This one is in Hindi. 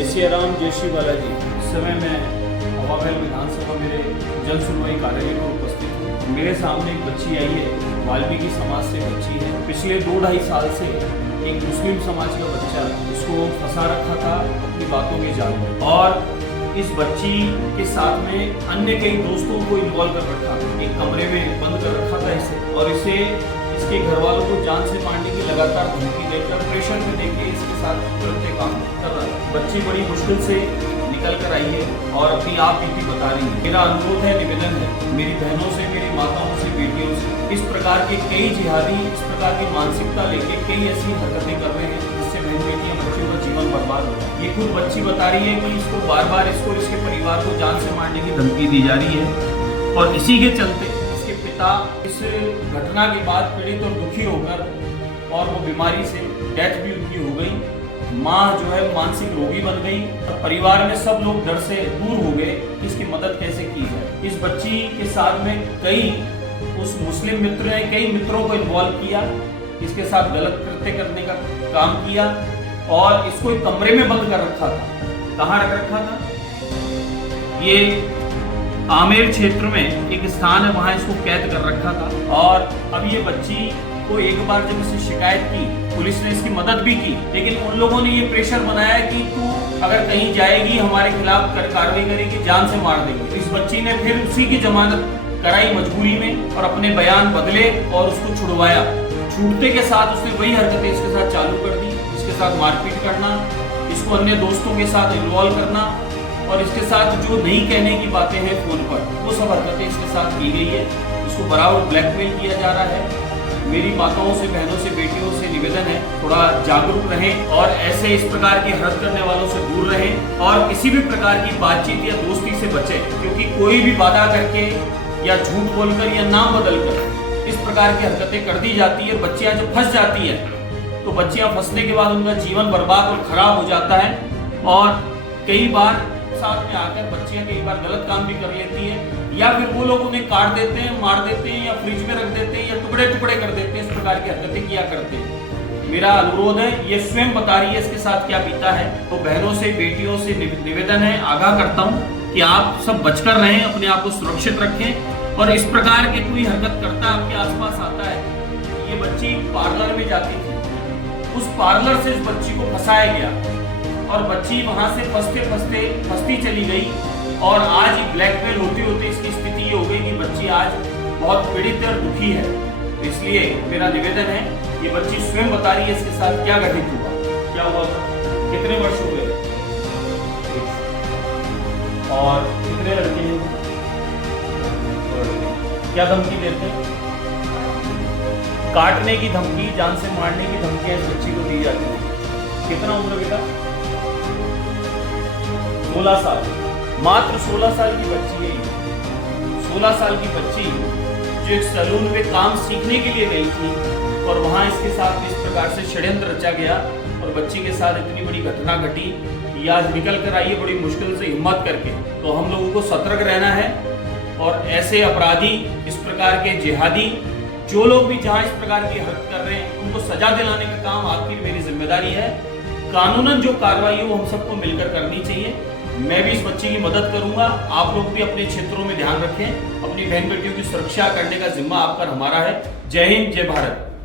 जय श्री राम, जय श्री बालाजी। इस समय मैं हवामहल विधानसभा मेरे जन सुनवाई कार्यालय में उपस्थित हूँ। मेरे सामने एक बच्ची आई है, वाल्मीकि समाज से बच्ची है। पिछले 2-2.5 साल से एक मुस्लिम समाज का बच्चा इसको फंसा रखा था अपनी बातों के जाल में, और इस बच्ची के साथ में अन्य कई दोस्तों को इन्वॉल्व कर रखा, एक कमरे में बंद कर रखा था इसे, और इसे इसके घर वालों को जान से मारने की लगातार धमकी देकर, प्रेशर में देके इसके साथ गलत काम कर रहा है। बच्ची बड़ी मुश्किल से निकल कर आई है और अपनी आप बीती बता रही है। मेरा अनुरोध है, निवेदन है मेरी बहनों से, मेरी माताओं से, बेटियों से, इस प्रकार के कई जिहादी इस प्रकार की मानसिकता लेके कई ऐसी हरकतें कर रहे हैं जिससे बहन बेटियां, बच्चों का जीवन बर्बाद हो रहा है। ये खुद बच्ची बता रही है कि इसको बार बार इसको इसके परिवार को जान से मारने की धमकी दी जा रही है, और इसी के चलते इसके पिता इस घटना के बाद पीड़ित और दुखी होकर, और वो बीमारी से डेथ भी उनकी हो गई। माँ जो है मानसिक रोगी बन गई, और परिवार में सब लोग डर से दूर हो गए कि इसकी मदद कैसे की जाए। इस बच्ची के साथ में कई उस मुस्लिम मित्र ने कई मित्रों को इन्वॉल्व किया, इसके साथ गलत कृत्य करने का काम किया, और इसको एक कमरे में बंद कर रखा था। कहाँ रख रखा था? ये आमेर क्षेत्र में एक स्थान है, वहां इसको कैद कर रखा था। और अब ये बच्ची को एक बार जब इससे शिकायत की, पुलिस ने इसकी मदद भी की, लेकिन उन लोगों ने ये प्रेशर बनाया कि तू अगर कहीं जाएगी हमारे खिलाफ कार्रवाई करेगी, जान से मार देंगे। इस बच्ची ने फिर उसी की जमानत कराई मजबूरी में, और अपने बयान बदले और उसको छुड़वाया। छूटते के साथ उसने वही हरकतें इसके साथ चालू कर दी, इसके साथ मारपीट करना, इसको अन्य दोस्तों के साथ इन्वॉल्व करना, और इसके साथ जो नहीं कहने की बातें हैं फोन पर, वो सब हरकतें इसके साथ की गई है। इसको बराबर ब्लैकमेल किया जा रहा है। मेरी माताओं से, बहनों से, बेटियों से निवेदन है, थोड़ा जागरूक रहें और ऐसे इस प्रकार की हरकत करने वालों से दूर रहें, और किसी भी प्रकार की बातचीत या दोस्ती से बचें, क्योंकि कोई भी वादा करके या झूठ बोलकर या नाम बदलकर इस प्रकार की हरकतें कर दी जाती है। बच्चियां जब फंस जाती है तो बच्चियां फंसने के बाद उनका जीवन बर्बाद और खराब हो जाता है, और कई बार साथ में आकर बच्चियां कई बार गलत काम भी कर लेती है, या फिर वो लोग उन्हें काट देते हैं, मार देते हैं, या फ्रिज में रख देते हैं, या टुकड़े टुकड़े कर देते हैं। इस प्रकार की हरकतें किया करते हैं। मेरा अनुरोध है, ये स्वयं बता रही है इसके साथ क्या बीता है, तो बहनों से, बेटियों से निवेदन है, आगाह करता हूँ कि आप सब बचकर रहें, अपने आप को सुरक्षित रखें, और इस प्रकार की कोई हरकत करता आपके आसपास आता है। ये बच्ची पार्लर में जाती थी, उस पार्लर से इस बच्ची को फंसाया गया, और बच्ची वहां से फंसती चली गई, और आज ब्लैकमेल होते होते इसकी स्थिति ये हो गई कि बच्ची आज बहुत पीड़ित और दुखी है। तो इसलिए मेरा निवेदन है, ये बच्ची स्वयं बता रही है इसके साथ क्या घटित हुआ, क्या हुआ था, कितने वर्ष हो गए, और कितने लड़के हैं, क्या धमकी देते हैं, काटने की धमकी, जान से मारने की धमकी इस बच्ची को दी जाती है। कितना उम्र बेटा? 16 साल, मात्र 16 साल की बच्ची है। 16 साल की बच्ची जो एक सैलून में काम सीखने के लिए गई थी, और वहां इसके साथ इस प्रकार से षड्यंत्र रचा गया, और बच्ची के साथ इतनी बड़ी घटना घटी। ये आज निकल कर आई है बड़ी मुश्किल से हिम्मत करके। तो हम लोगों को सतर्क रहना है, और ऐसे अपराधी, इस प्रकार के जिहादी, जो लोग भी जहां इस प्रकार की हरकत कर रहे हैं, उनको सजा दिलाने का काम आपकी मेरी जिम्मेदारी है। कानूनन जो कार्रवाई है वो हम सबको मिलकर करनी चाहिए। मैं भी इस बच्चे की मदद करूंगा। आप लोग भी अपने क्षेत्रों में ध्यान रखें, अपनी बहन बेटियों की सुरक्षा करने का जिम्मा आपका हमारा है। जय हिंद, जय भारत।